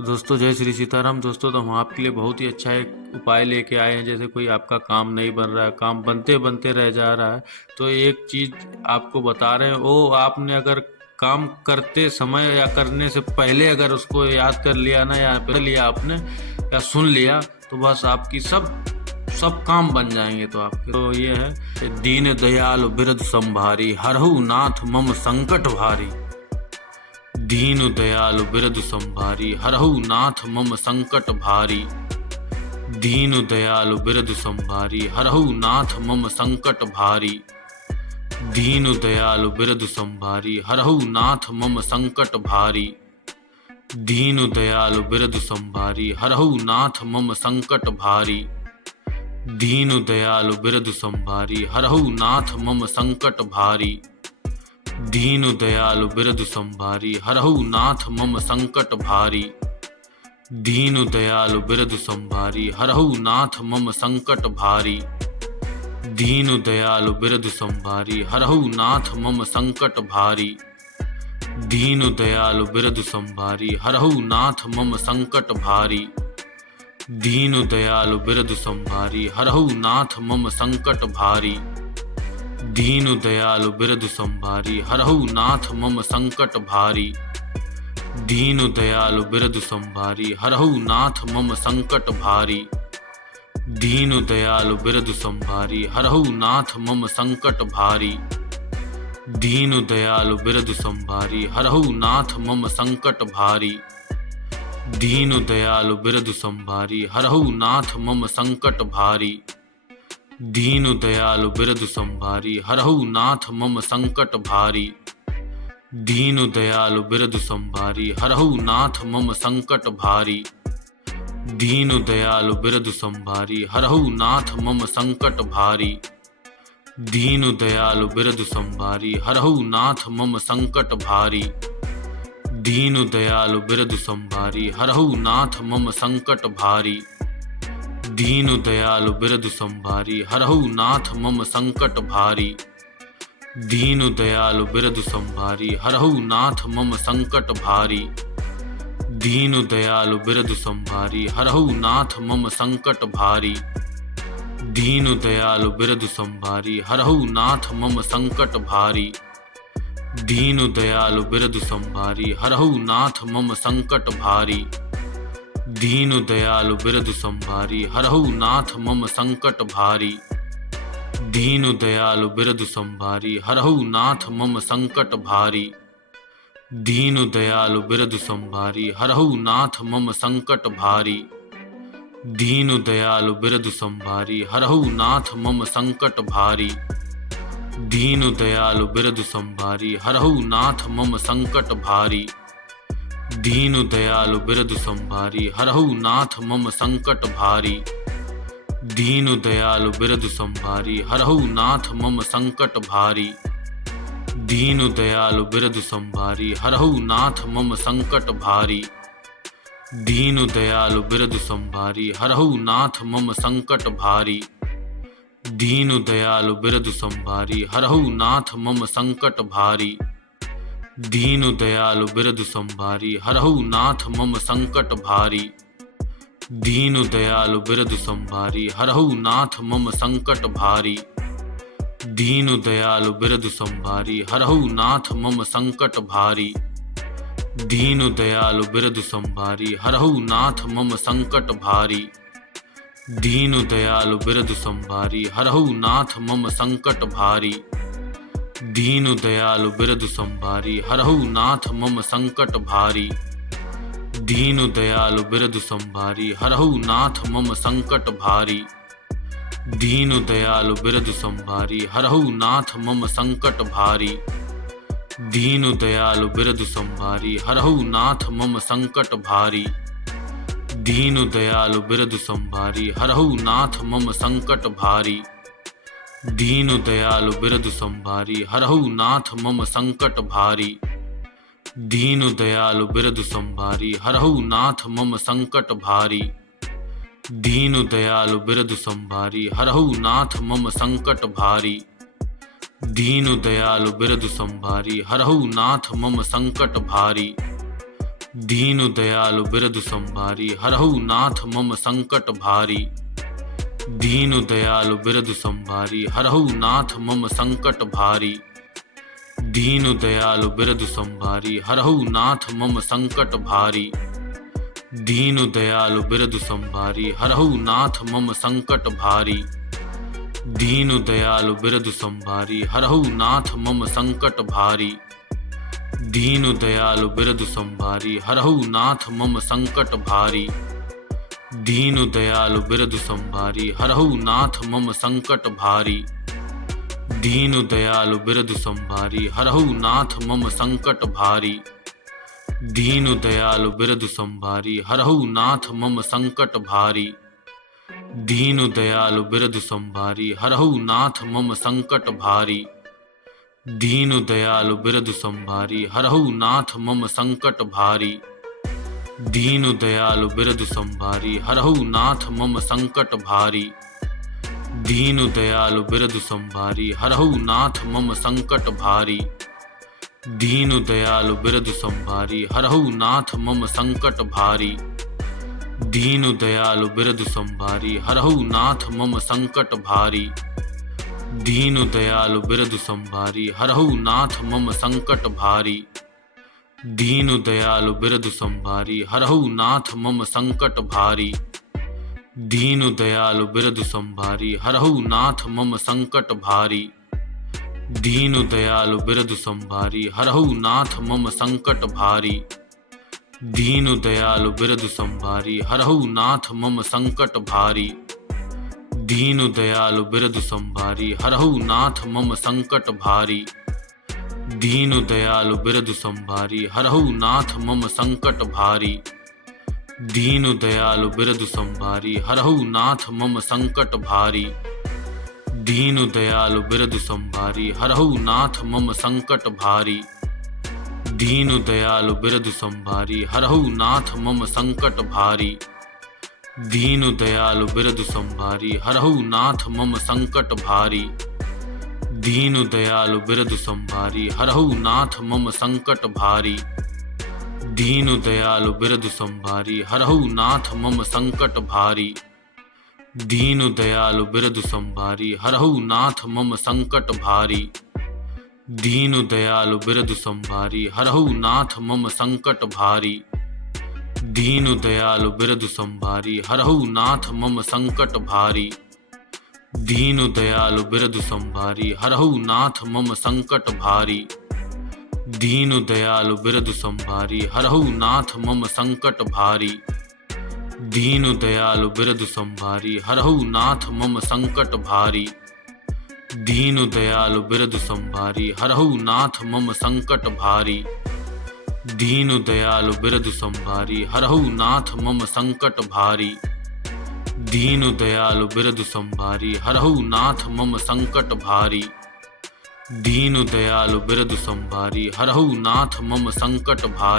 दोस्तों जय श्री सीताराम। दोस्तों तो हम आपके लिए बहुत ही अच्छा एक उपाय लेके आए हैं। जैसे कोई आपका काम नहीं बन रहा है, काम बनते बनते रह जा रहा है, तो एक चीज आपको बता रहे हैं। वो आपने अगर काम करते समय या करने से पहले अगर उसको याद कर लिया ना, या कर लिया आपने या सुन लिया, तो बस आपकी सब सब काम बन जाएंगे। तो आपके तो ये है, दीन दयाल बिरद संभारी, हरहु नाथ मम संकट भारी। दीन दयालु बिरद संभारी, हरहु नाथ मम संकट भारी। दीन दयालु बिरद संभारी, हरहु नाथ मम संकट भारी। दीन दयालु बिरद संभारी, हरहु नाथ मम संकट भारी। दीन दयालु बिरद संभारी, हरहु नाथ मम संकट भारी। दीन दयालु बिरद संभारी, हरहु नाथ मम संकट भारी। दीन दयालु बिरद संभारी, हरहु नाथ मम संकट भारी। दीन दयालु बिरद संभारी, हरहु नाथ मम संकट भारी। दीन दयालु बिरद संभारी, हरहु नाथ मम संकट भारी। दीन दयालु बिरद संभारी, हरहु नाथ मम संकट भारी। दीन दयालु बिरद संभारी, हरहु नाथ मम संकट भारी। दीन दयालु बिरद संभारी, हरहु नाथ मम संकट भारी। दीन दयालु बिरद संभारी, हरहु नाथ मम संकट भारी। दीन दयालु बिरद संभारी, हरहु नाथ मम संकट भारी। दीन दयालु बिरद संभारी, हरहु नाथ मम संकट भारी। दीन दयालु बिरद संभारी, हरहु नाथ मम संकट भारी। दीन दयालु बिरद संभारी, हरहु नाथ मम संकट भारी। दीन दयालु बिरद संभारी, हरहु नाथ मम संकट भारी। दीन दयालु बिरद संभारी, हरहु नाथ मम संकट भारी। दीन दयालु बिरद संभारी, हरहु नाथ मम संकट भारी। दीन दयालु बिरद संभारी, हरहु नाथ मम संकट भारी। दीन दयालु बिरद संभारी, हरहु नाथ मम संकट भारी। दीन दयालु बिरद संभारी, हरहु नाथ मम संकट भारी। दीन दयालु बिरद संभारी, हरहु नाथ मम संकट भारी। दीन दयालु बिरद संभारी, हरहु नाथ मम संकट भारी। दीन दयालु बिरद संभारी, हरहु नाथ मम संकट भारी। दीन दयालु बिरद संभारी, हरहु नाथ मम संकट भारी। दीन दयालु बिरद संभारी, हरहु नाथ मम संकट भारी। दीन दयालु बिरद संभारी, हरहु नाथ मम संकट भारी। दीन दयालु बिरद संभारी, हरहु नाथ मम संकट भारी। दीन दयालु बिरद संभारी, हरहु नाथ मम संकट भारी। दीन दयालु बिरद संभारी, हरहु नाथ मम संकट भारी। दीन दयालु बिरद संभारी, हरहु नाथ मम संकट भारी। दीन दयालु बिरद संभारी, हरहु नाथ मम संकट भारी। दीन दयालु बिरद संभारी, हरहु नाथ मम संकट भारी। दीन दयालु बिरद संभारी, हरहु नाथ मम संकट भारी। दीन दयालु बिरद संभारी, हरहु नाथ मम संकट भारी। दीन दयालु बिरद संभारी, हरहु नाथ मम संकट भारी। दीन दयालु बिरद संभारी, हरहु नाथ मम संकट भारी। दीन दयालु बिरद संभारी, हरहु नाथ मम संकट भारी। दीन दयालु बिरद संभारी, हरहु नाथ मम संकट भारी। दीन दयालु बिरद संभारी, हरहु नाथ मम संकट भारी। दीन दयालु बिरद संभारी, हरहु नाथ मम संकट भारी। दीन दयालु बिरद संभारी, हरहु नाथ मम संकट भारी। दीन दयालु बिरद संभारी, हरहु नाथ मम संकट भारी। दीन दयालु बिरद संभारी, हरहु नाथ मम संकट भारी। दीन दयालु बिरद संभारी, हरहु नाथ मम संकट भारी। दीन दयालु बिरद संभारी, हरहु नाथ मम संकट भारी। दीन दयालु बिरद संभारी, हरहु नाथ मम संकट भारी। दीन दयालु बिरद संभारी, हरहु नाथ मम संकट भारी। दीन दयालु बिरधु संभारी हरहु नाथ मम संकट भारी। दीन दयालु बिरधु संभारी हरहु नाथ मम संकट भारी। दीन दयालु बिरधु संभारी हरहु नाथ मम संकट भारी। दीन दयालु बिरधु संभारी हरहु नाथ मम संकट भारी। दीन दयालु बिरधु संभारी हरहु नाथ मम संकट भारी। दीन दयालु बिरधु संभारी हरहु नाथ मम संकट भारी। दीन दयालु बिरधु संभारी हरहु नाथ मम संकट भारी। दीन दयालु बिरधु संभारी हरहु नाथ मम संकट भारी। दीन दयालु बिरधु संभारी हरहु नाथ मम संकट भारी। दीन दयालु बिरधु संभारी हरहु नाथ मम संकट भारी। दीन दयालु बिरधु संभारी हरहु नाथ मम संकट भारी। दीन दयालु बिरधु संभारी हरहु नाथ मम संकट भारी। दीन दयालु बिरधु संभारी हरहु नाथ मम संकट भारी। दीन दयालु बिरधु संभारी हरहु नाथ मम संकट भारी। दीन दयालु बिरधु संभारी हरहु नाथ मम संकट भारी। दीन दयालु बिरधु संभारी हरहु नाथ मम संकट भारी। दीन दयालु बिरधु संभारी हरहु नाथ मम संकट भारी। दीन दयालु बिरधु संभारी हरहु नाथ मम संकट भारी। दीन दयालु बिरधु संभारी हरहु नाथ मम संकट भारी। दीन दयालु बिरधु संभारी हरहु नाथ मम संकट भारी। दीन दयालु बिरधु संभारी हरहु नाथ मम संकट भारी। दीन दयालु बिरधु संभारी हरहु नाथ मम संकट भारी। दीन दयालु बिरधु संभारी हरहु नाथ मम संकट भारी। दीन दयालु बिरधु संभारी हरहु नाथ मम संकट भारी। दीन दयालु बिरधु संभारी हरहु नाथ मम संकट भारी। दीन दयालु बिरधु संभारी हरहु नाथ मम संकट भारी। दीन दयालु बिरधु संभारी हरहु नाथ मम संकट भारी। दीन दयालु बिरधु संभारी हरहु नाथ मम संकट भारी। दीन दयालु बिरधु संभारी हरहु नाथ मम संकट भारी। दीन दयालु बिरधु संभारी हरहु नाथ मम संकट भारी। दीन दयालु बिरधु संभारी हरहु नाथ मम संकट भारी। दीन दयालु बिरधु संभारी हरहु नाथ मम संकट भारी। दीन दयालु बिरधु संभारी हरहु नाथ मम संकट भारी। दीन दयालु बिरधु संभारी हरहु नाथ मम संकट भारी। दीन दयालु बिरधु संभारी हरहु नाथ मम संकट भारी। दीन दयालु बिरधु संभारी हरहु नाथ मम संकट भारी। दीन दयालु बिरधु संभारी हरहु नाथ मम संकट भारी। दीन दयालु बिरधु संभारी हरहु नाथ मम संकट भारी। दीन दयालु बिरधु संभारी हरहु नाथ मम संकट भारी।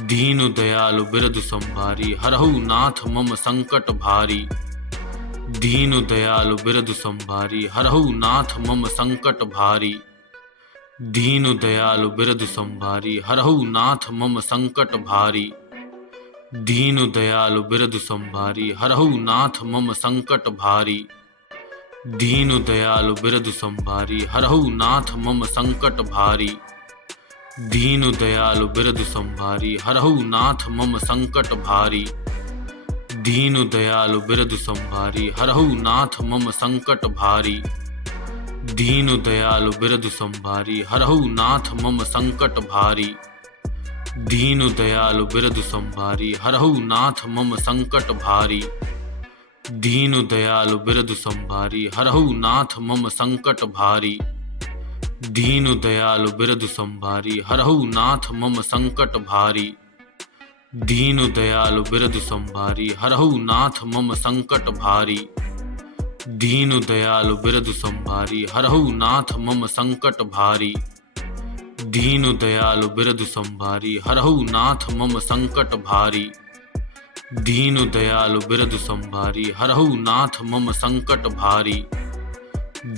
दीन दयालु बिरधु संभारी हरहु नाथ मम संकट भारी। दीन दयालु बिरधु संभारी हरहु नाथ मम संकट भारी। दीन दयालु बिरधु संभारी हरहु नाथ मम संकट भारी। दीन दयालु बिरधु संभारी हरहु नाथ मम संकट भारी। दीन दयालु बिरधु संभारी हरहु नाथ मम संकट भारी। दीन दयालु बिरधु संभारी हरहु नाथ मम संकट भारी। दीन दयालु बिरधु संभारी हरहु नाथ मम संकट भारी। दीन दयालु बिरधु संभारी हरहु नाथ मम संकट भारी। दीन दयालु बिरधु संभारी हरहु नाथ मम संकट भारी। दीन दयालु बिरधु संभारी हरहु नाथ मम संकट भारी। दीन दयालु बिरधु संभारी हरहु नाथ मम संकट भारी। दीन दयालु बिरधु संभारी हरहु नाथ मम संकट भारी। दीन दयालु बिरधु संभारी हरहु नाथ मम संकट भारी। दीन दयालु बिरधु संभारी हरहु नाथ मम संकट भारी।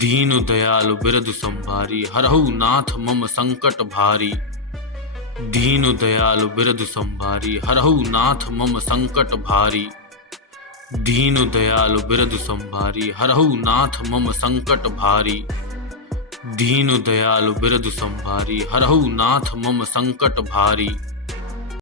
दीन दयालु बिरधु संभारी हरहु नाथ मम संकट भारी। दीन दयालु बिरदु संभारी, हरहु नाथ मम संकट भारी। दीन दयालु बिरदु संभारी, हरहु नाथ मम संकट भारी। दीन दयालु बिरदु संभारी, हरहु नाथ मम संकट भारी।